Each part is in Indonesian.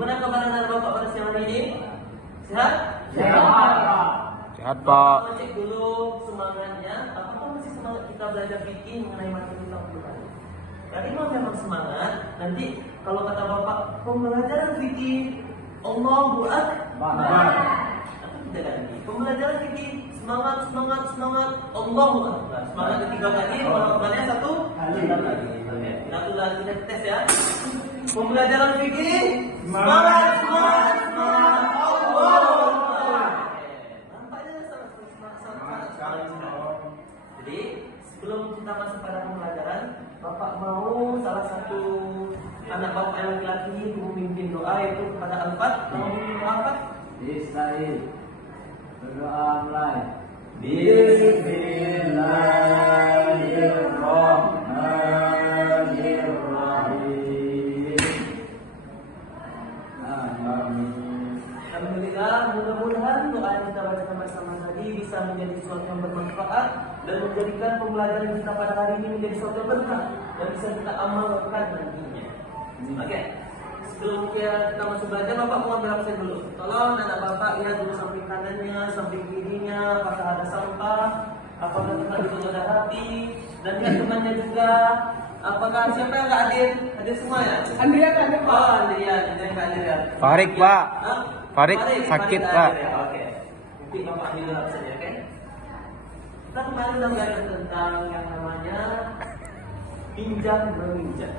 Gimana kabar anak bapak pada siang hari ini? Sehat? Sehat. Sehat, Pak. Kita cek dulu semangatnya. Apakah masih semangat kita belajar fikih mengenai materi tauhid? Tadi memang semangat. Nanti kalau kata bapak pembelajaran fikih Allahu Akbar. Tidak lagi. Pembelajaran fikih semangat Allahu Akbar. Semangat ketiga kali, Akbarnya satu kali. Satu lagi kita tes ya. Pembelajaran fikih semangat Allahu Akbar. Nampaknya sangat. Jadi sebelum kita masuk pada pembelajaran, Bapak mau salah satu anak bapak yang laki-laki memimpin doa yaitu kepada Al-Fat. Mau memimpin doa apa? Israel. Berdoa mulai. Bismillahirrahmanirrahim. Amin. Alhamdulillah, mudah-mudahan doa yang kita bacakan bersama tadi bisa menjadi sesuatu yang bermanfaat dan menjadikan pembelajaran kita pada hari ini menjadi sesuatu yang berkah dan bisa kita amalkan nantinya. Oke. Sebelum kita masuk belajar, Bapak mau ambil absen dulu. Tolong anak Bapak lihat dulu samping kanannya, samping kirinya, apakah ada sampah, apakah tempat duduk ada rapi, dan lihat temannya juga. Apakah siapa yang nggak hadir? Hadir semua ya? Andrian ada Pak. Oh, Andrian, yang nggak hadir ya? Farik, Pak. Hah? Farik sakit, nggak Pak. hadir ya? Oke. Nanti Bapak ambil dulu absennya, oke? Kita kemarin sudah belajar tentang yang namanya pinjam meminjam.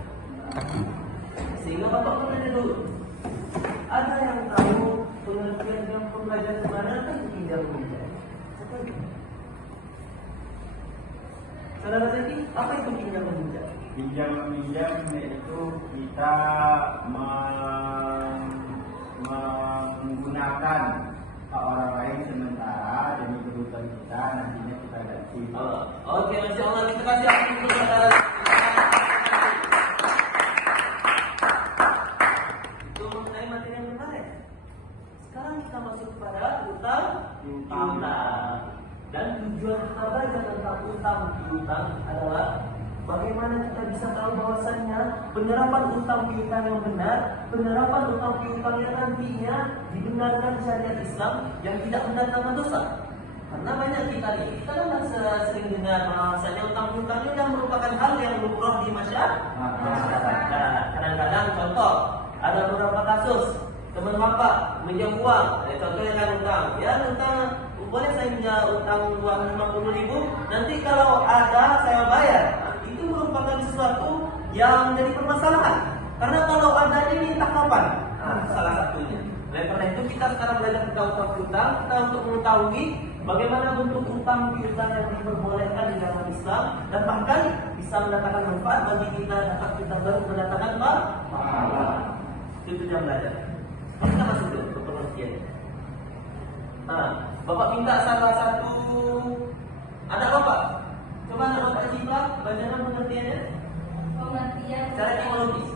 Sehingga Bapak mau tanya dulu, ada yang tahu pengertian yang pembelajaran kemarin kan pinjam meminjam? Saudara Zaki, apa itu pinjam meminjam? Pinjam meminjam yaitu kita menggunakan orang lain sementara demi kebutuhan kita, nantinya kita ganti. Oke, Masya Allah, kita kasih aplaus untuk saudara. Itu mengenai materi yang kemarin. Sekarang kita masuk pada utang piutang. Dan tujuan kita belajar tentang utang piutang adalah bagaimana kita bisa tahu bahwasannya penerapan utang piutang yang benar, penerapan utang piutang yang nantinya dibenarkan syariat Islam yang tidak mendatangkan dosa. Karena banyak kita kan sering dengar bahwasanya utang piutang ini adalah merupakan hal yang lumrah di masyarakat. Kadang-kadang contoh, ada beberapa kasus teman bapak minjam uang, contohnya kan utang, ya utang. Boleh saya minta utang uang 50.000, nanti kalau ada saya bayar. Nah, itu merupakan sesuatu yang menjadi permasalahan. Karena kalau ada ini minta kapan? Nah, salah satunya. Oleh karena itu kita sekarang belajar tentang utang piutang, kita untuk mengetahui bagaimana bentuk utang piutang yang diperbolehkan di dalam Islam dan bahkan bisa mendatangkan manfaat bagi kita dapat kita baru mendatangkan pahala. Itu yang belajar. Kita masuk dulu ke pengertian. Nah, Bapak minta salah satu anak Bapak. Coba anak Bapak Cipa, bagaimana pengertiannya? Pengertian Secara etimologis.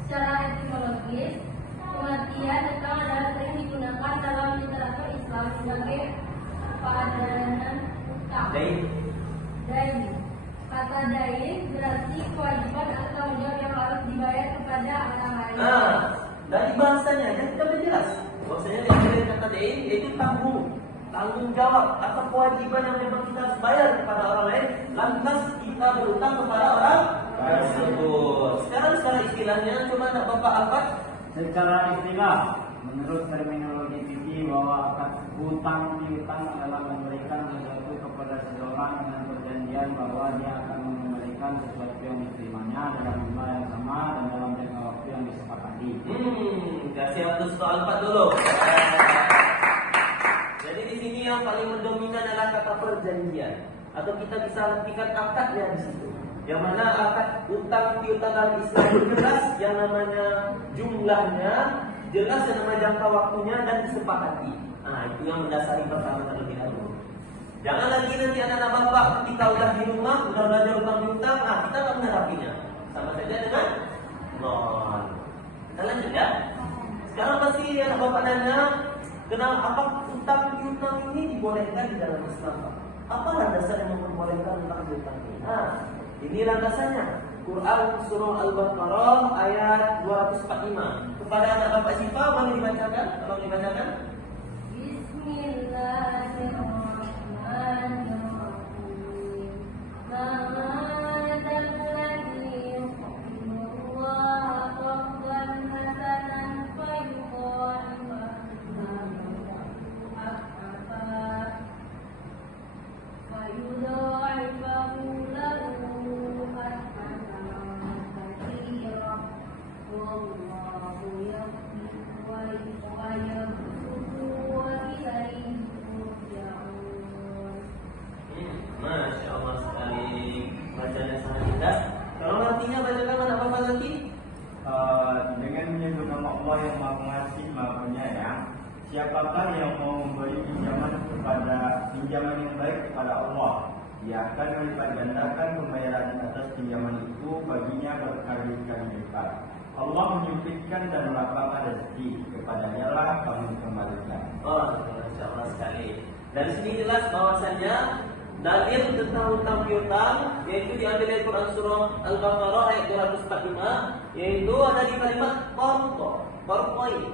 secara etimologis, pengertian datang adalah sering digunakan dalam literatur Islam sebagai padanan utang. Dain. Kata dain berarti kewajiban atau tanggung jawab yang harus dibayar kepada orang lain. Nah, dari bahasanya yang kita udah jelas. Bahwasanya dari kata dain yaitu tanggung jawab atau kewajiban yang memang kita harus bayar kepada orang lain, lantas kita berutang kepada orang tersebut. Sekarang secara istilahnya, coba anak Bapak Alfat. Secara istilah, menurut terminologi fikih bahwa hutang piutang adalah memberikan sesuatu kepada seseorang dengan perjanjian bahwa dia akan mengembalikan sesuatu yang diterimanya dalam jumlah yang sama dan dalam jangka waktu yang disepakati. Kasih aplaus untuk Alfat dulu. Jadi di sini yang paling mendominan adalah kata perjanjian, atau kita bisa artikan akadnya di situ. Yang mana akad utang piutang dalam Islam itu jelas, yang namanya jumlahnya jelas, yang namanya jangka waktunya dan disepakati. Nah, itu yang mendasari pertama terlebih dahulu. Jangan lagi nanti anak-anak bapak ketika udah di rumah udah belajar utang piutang, kita nggak menerapinya, sama saja dengan nol. Kita lanjut ya. Sekarang pasti anak bapak nanya, kenapa utang piutang ini dibolehkan di dalam Islam, Pak? Apa landasan yang memperbolehkan utang piutang ini? Nah, ini landasannya. Quran surah Al-Baqarah ayat 245. Kepada anak bapak Syifa boleh dibacakan? Tolong dibacakan. Bismillahirrahmanirrahim. Masya Allah sekali. Bacanya sangat indah. Kalau artinya bacakan anak bapak lagi. Dengan menyebut nama Allah yang Maha Pengasih, Maha Penyayang, siapakah yang mau memberi pinjaman yang baik kepada Allah, Dia akan melipat gandakan pembayaran atas pinjaman itu baginya berkali-kali lipat. Allah menyempitkan dan melapangkan rezeki, kepadanya lah kamu kembalikan. Oh, Masya Allah sekali. Dari sini jelas bahwasannya dalil tentang hutang piutang yaitu diambil dari Quran surah Al-Baqarah ayat 245, yaitu ada di kalimat qarqoi,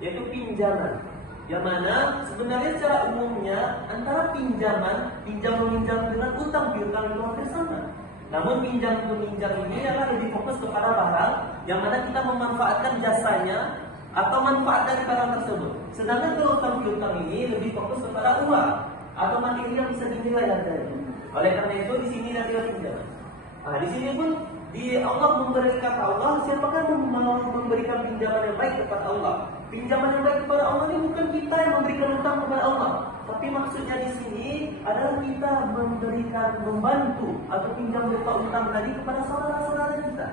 yaitu pinjaman. Yang mana sebenarnya secara umumnya antara pinjam meminjam dengan utang piutang itu hampir sama. Namun pinjam meminjam ini adalah lebih fokus kepada barang yang mana kita memanfaatkan jasanya atau manfaat dari barang tersebut. Sedangkan kalau utang piutang ini lebih fokus kepada uang atau materi yang bisa dinilai harganya. Oleh karena itu di sini nanti ada pinjaman. Nah, di sini pun Allah memberi kata Allah, siapakah mau memberikan pinjaman yang baik kepada Allah? Pinjaman yang baik kepada Allah ini bukan kita yang memberikan utang kepada Allah, tapi maksudnya di sini adalah kita membantu atau pinjam berupa utang tadi kepada saudara-saudara kita.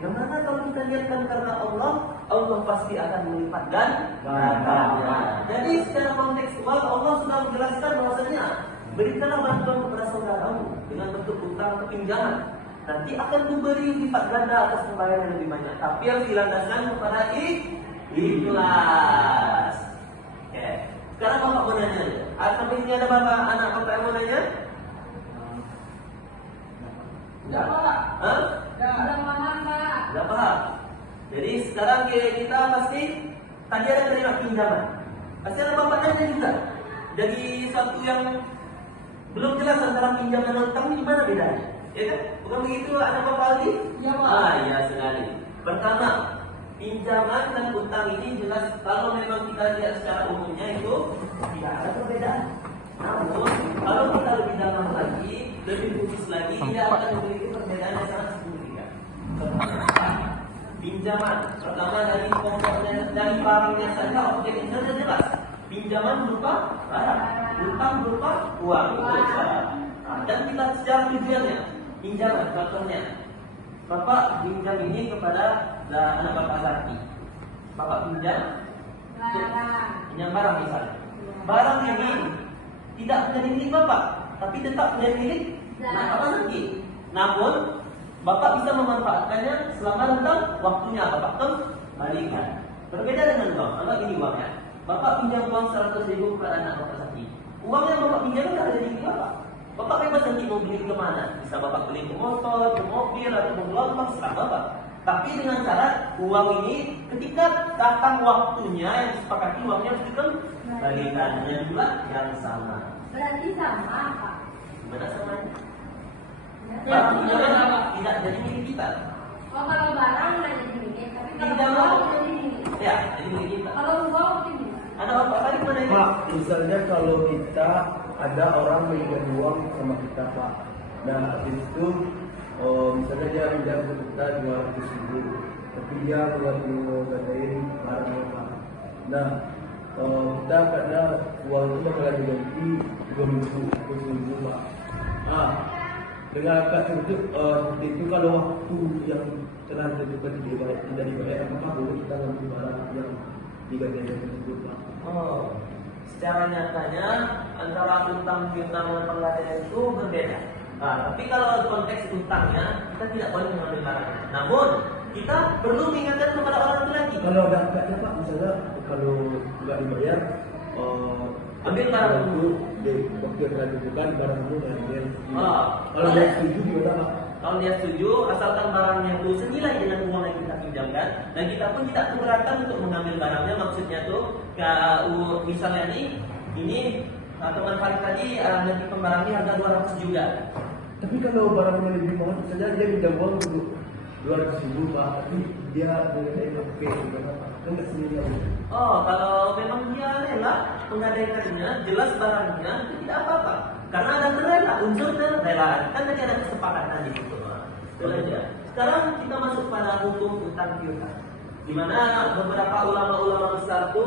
Yang mana kalau kita lihatkan karena Allah pasti akan melipat gandakannya. Jadi secara kontekstual Allah sudah menjelaskan bahwasanya berikanlah bantuan kepada saudaramu dengan bentuk utang atau pinjaman. Nanti akan diberi lipat ganda atas pembayaran yang lebih banyak. Tapi harus dilandaskan kepada ikhlas. Oke. Sekarang bapak mau nanya. Sampai sini ada anak bapak yang mau nanya? Enggak. Hah? Udah paham, Pak. Udah paham. Jadi sekarang kita pasti tadi ada terima pinjaman. Pasti ada bapak nanya juga. Jadi suatu yang belum jelas antara pinjaman dan utang ini gimana bedanya? Ya kan? Bukan begitu anak bapak lagi? Ya, Pak. Iya sekali. Pertama, pinjaman dan utang ini jelas kalau memang kita lihat secara umumnya itu tidak ada perbedaan. Namun kalau kita lebih dalam lagi, lebih khusus lagi, tidak akan memiliki perbedaan yang sangat signifikan. Pinjaman pertama dari pokoknya dari barangnya saja objeknya saja jelas. Pinjaman berupa barang, utang berupa uang. Dan kita secara tujuannya pinjaman contohnya. Bapak pinjam ini kepada anak bapak Zaki. Bapak pinjam barang misalnya. Barang ini tidak menjadi milik bapak, tapi tetap menjadi milik anak bapak Zaki. Namun bapak bisa memanfaatkannya selama rentang waktunya bapak kembalikan. Berbeda dengan uang. Anggap ini uangnya. Bapak pinjam uang 100.000 kepada anak bapak Zaki. Uang yang bapak pinjam tidak ada di milik bapak. Bapak bebas nanti mau beli ke mana? Bisa bapak beli ke motor, ke mobil, atau ke gelombang, serah bapak. Tapi dengan syarat uang ini ketika datang waktunya yang disepakati uangnya harus dikembalikan dengan jumlah yang sama. Berarti sama, Pak. Gimana samanya? Barang pinjaman apa? Tidak jadi milik kita. Oh, kalau barang udah jadi milik, tapi kalau Pinjaman uang jadi milik. ya jadi milik kita. Kalau uang jadi milik. Ada bapak tadi mana ini? Pak, misalnya kalau kita ada orang minjem uang sama kita, Pak. Nah, habis itu misalnya dia minjam ke kita 200.000, tapi dia buat ngadain barangnya, Pak. Nah, kita karena uang itu bakal diganti 20.000, Pak. Nah, dengan akad seperti itu kalau waktu yang telah ditentukan tidak dibayar, maka boleh kita ngambil barang yang diganti tersebut, Pak. Oh, secara nyatanya antara utang piutang dan penggadaian itu berbeda. Nah, tapi kalau konteks utangnya kita tidak boleh mengambil barangnya. Namun kita perlu mengingatkan kepada orang itu lagi. Kalau ada akadnya, Pak, misalnya kalau nggak dibayar, Ambil barang itu di waktu yang telah ditentukan barang itu dari dia. Oh, Kalau dia setuju gimana, Pak? Kalau dia setuju, asalkan barangnya itu senilai dengan uang yang kita pinjamkan, dan kita pun tidak keberatan untuk mengambil barangnya. Maksudnya tuh, misalnya ini teman Farid tadi nanti pembarangnya harga 200 juga. Tapi kalau barangnya lebih mahal, misalnya dia minta uang untuk 200.000 Pak, tapi dia mengenai HP kan nggak senilai. Oh, kalau memang dia rela menggadaikannya, jelas barangnya tidak apa-apa. Karena ada kerela, unsur kerelaan. Kan tadi ada kesepakatan di situ. Itu aja. Sekarang kita masuk pada hukum utang piutang, di mana beberapa ulama-ulama besar itu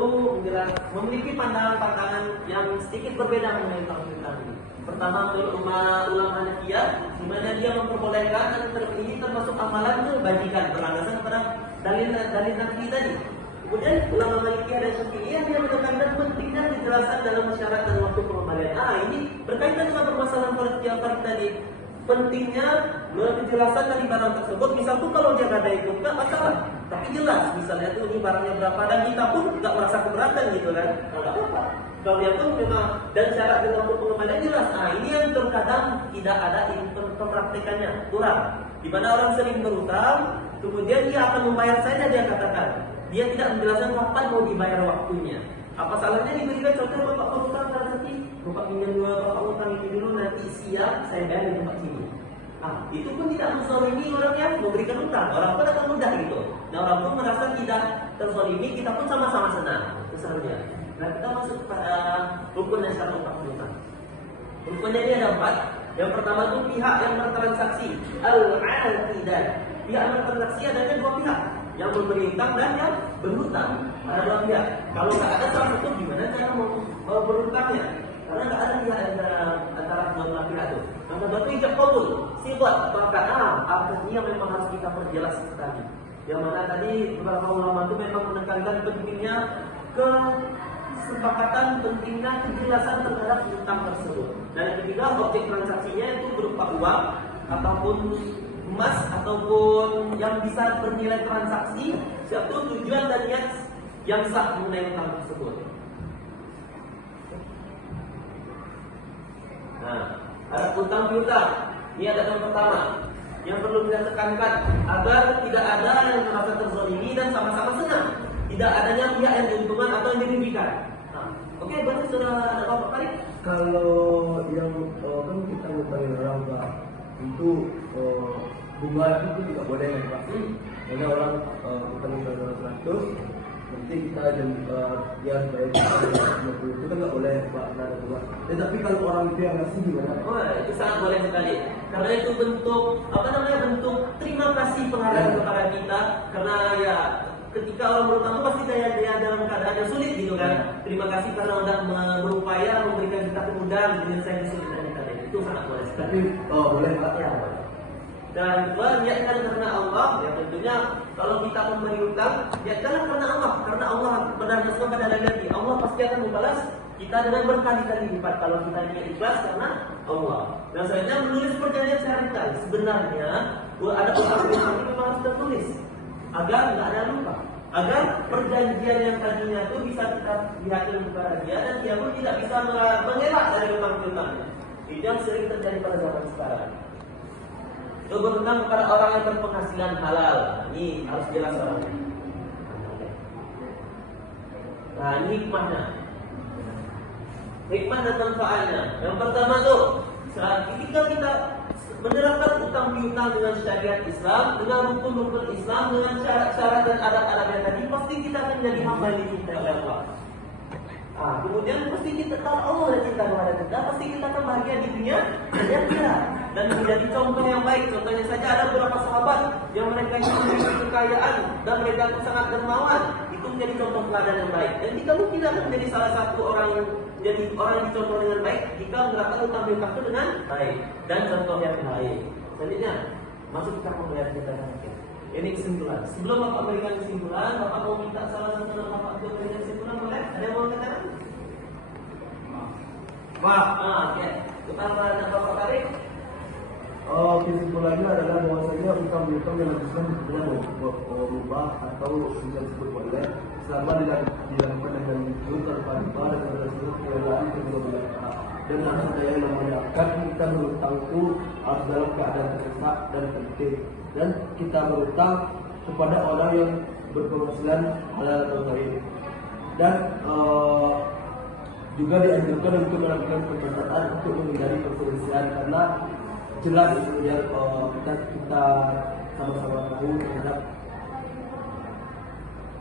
memiliki pandangan-pandangan yang sedikit berbeda mengenai utang piutang ini. Pertama, menurut ulama Hanafiyah, di mana dia memperbolehkan dan ini termasuk amalan kebajikan berlandaskan pada dalil Nabi tadi. Kemudian ulama Malikiyah dan Syafi'iyah dia menekankan pentingnya kejelasan dalam syarat dan waktu pengembalian. Ini berkaitan dengan permasalahan Farid tadi. Pentingnya kejelasan dari barang tersebut. Misal tuh kalau dia gadai itu nggak masalah, tapi jelas misalnya tuh ini barangnya berapa dan kita pun nggak merasa keberatan gitu kan, nggak apa-apa. Kalau dia pun memang dan syarat dan waktu pengembalian jelas. Ini yang terkadang tidak ada praktekannya kurang. Di mana orang sering berutang, kemudian dia akan membayar saja dia katakan. Dia tidak menjelaskan kapan mau dibayar waktunya. Apa salahnya diberikan contoh bapak berutang pada sini, bapak pinjam dua, bapak utang ini dulu, nanti siang saya bayar di tempat sini. Itu pun tidak menzalimi orang yang memberikan utang. Orang pun akan mudah gitu. Nah orang pun merasa tidak terzalimi, kita pun sama-sama senang. Misalnya. Nah kita masuk pada rukun yang satu utang. Rukunnya ini ada 4. Yang pertama itu pihak yang bertransaksi, al-aqidah. Pihak yang bertransaksi adanya 2 pihak, yang memberi utang dan yang berhutang. Ada 2 pihak. Kalau nggak ada salah satu, gimana cara mau berhutangnya? Karena nggak ada pihak antara kedua pihak itu. Yang kedua itu ijab qabul, sifat artinya memang harus kita perjelas tadi. Yang mana tadi beberapa ulama itu memang menekankan pentingnya kesepakatan, pentingnya kejelasan terhadap hutang tersebut. Dan yang ketiga, objek transaksinya itu berupa uang ataupun emas ataupun yang bisa bernilai transaksi, satu tujuan dan niat yang sah mengenai hutang tersebut. Nah, ada utang piutang. Ini ada yang pertama yang perlu kita tekankan agar tidak ada yang merasa terzalimi dan sama-sama senang. Tidak adanya pihak yang diuntungkan atau yang dirugikan. Oke, berarti sudah ada apa Farid? Kalau yang kan kita ngutangin orang Pak, itu bunga itu tidak boleh kan Pak? Karena orang kita ngutangin orang 100, nanti kita dia bayar 50, itu kan nggak boleh Pak, nggak ada bunga. Tapi kalau orang itu yang ngasih gimana? Oh, itu sangat boleh sekali. Karena itu bentuk bentuk terima kasih penghargaan kepada kita. Karena ya ketika orang berutang itu pasti dia dalam keadaan yang sulit gitu kan. Terima kasih karena sudah berupaya memberikan kita kemudahan menyelesaikan kesulitan kita. Itu sangat boleh sekali. Tapi boleh Pak? Ya, boleh. Dan niatkan karena Allah, ya tentunya kalau kita memberi hutang, niatkanlah karena Allah. Karena Allah berdasarkan pada Nabi, Allah pasti akan membalas kita dengan berkali-kali lipat kalau kita niat ikhlas karena Allah. Dan selanjutnya menulis perjanjian syariat. Sebenarnya ada utang piutang ini memang harus tertulis agar tidak ada lupa, agar perjanjian yang tadinya itu bisa kita lihatkan kepada dia dan dia pun tidak bisa mengelak dari utang piutangnya. Itu yang sering terjadi pada zaman sekarang. Itu berhutang kepada orang yang berpenghasilan halal. Ini harus jelas orangnya. Nah, ini hikmahnya. Hikmah dan manfaatnya. Yang pertama tuh, ketika kita menerapkan utang piutang dengan syariat Islam, dengan rukun-rukun Islam, dengan syarat-syarat dan adat-adat yang tadi, pasti kita akan menjadi hamba yang dicintai oleh Allah. Kemudian pasti kita tahu Allah dan cinta kepada kita, pasti kita akan bahagia di dunia dan di akhirat. Dan menjadi contoh yang baik. Contohnya saja ada beberapa sahabat yang mereka memiliki kekayaan dan mereka itu sangat dermawan. Itu menjadi contoh teladan yang baik. Dan kita mungkin akan menjadi salah satu orang yang dicontoh dengan baik jika menerapkan utang piutang itu dengan baik dan contoh yang baik. Selanjutnya masuk kita membayar kita nanti. Ini kesimpulan. Sebelum Bapak berikan kesimpulan, Bapak mau minta salah satu dari Bapak untuk berikan kesimpulan, boleh? Ada yang mau katakan? Pak, Oke. Kita ada Bapak Farid. Kesimpulannya adalah bahwasanya utang piutang yang Islam sebetulnya berubah atau bisa disebut boleh selama dilakukan dengan jujur tanpa riba dan dengan kerelaan kedua belah pihak. Dan harus ada yang namanya akad kita berutang itu harus dalam keadaan terdesak dan penting, dan kita berutang kepada orang yang berpenghasilan halal atau gaib. Dan juga dianjurkan untuk melakukan pencatatan untuk menghindari perselisihan, karena jelas ya kita sama-sama tahu terhadap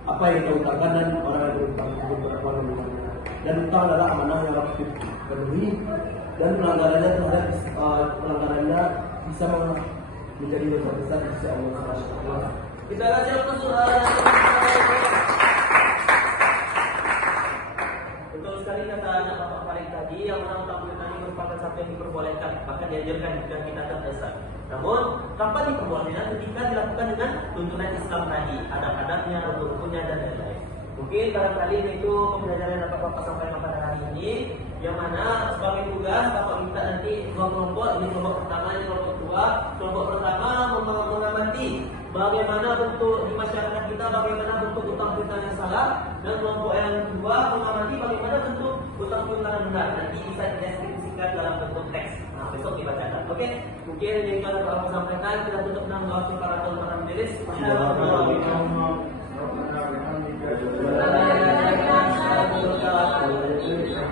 apa yang kita utangkan dan orang yang berutang untuk berapa mengenai. Dan utang adalah amanah yang harus dipenuhi, dan pelanggarannya bisa menjadi dosa besar di sisi Allah Subhanahu wa Ta'ala. Kita baca surah. Betul sekali kata anak Bapak Farid tadi, yang menentang ini merupakan satu yang diperbolehkan, bahkan diajarkan jika kita terdesak. Namun, kapan diperbolehkan? Ketika dilakukan dengan tuntunan Islam tadi, adab-adabnya, rukun-rukunnya, dan lain-lain. Mungkin barangkali itu pembelajaran yang dapat Bapak sampaikan pada hari ini, yang mana sebagai tugas Bapak minta nanti dua kelompok, ini kelompok pertama, ini kelompok kedua. Kelompok pertama mengamati bagaimana bentuk di masyarakat kita, bagaimana bentuk utang piutang yang salah, dan kelompok yang kedua mengamati bagaimana bentuk utang piutang yang benar. Nanti bisa dideskripsikan dalam bentuk teks. Nah, besok dibacakan. Oke, mungkin yang kalau Bapak sampaikan, kita tutup dengan doa kafaratul majelis.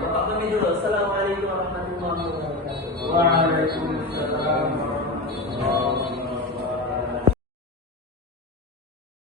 Bapak kami dulu. Assalamualaikum warahmatullahi wabarakatuh. Waalaikumsalam warahmatullahi wabarakatuh.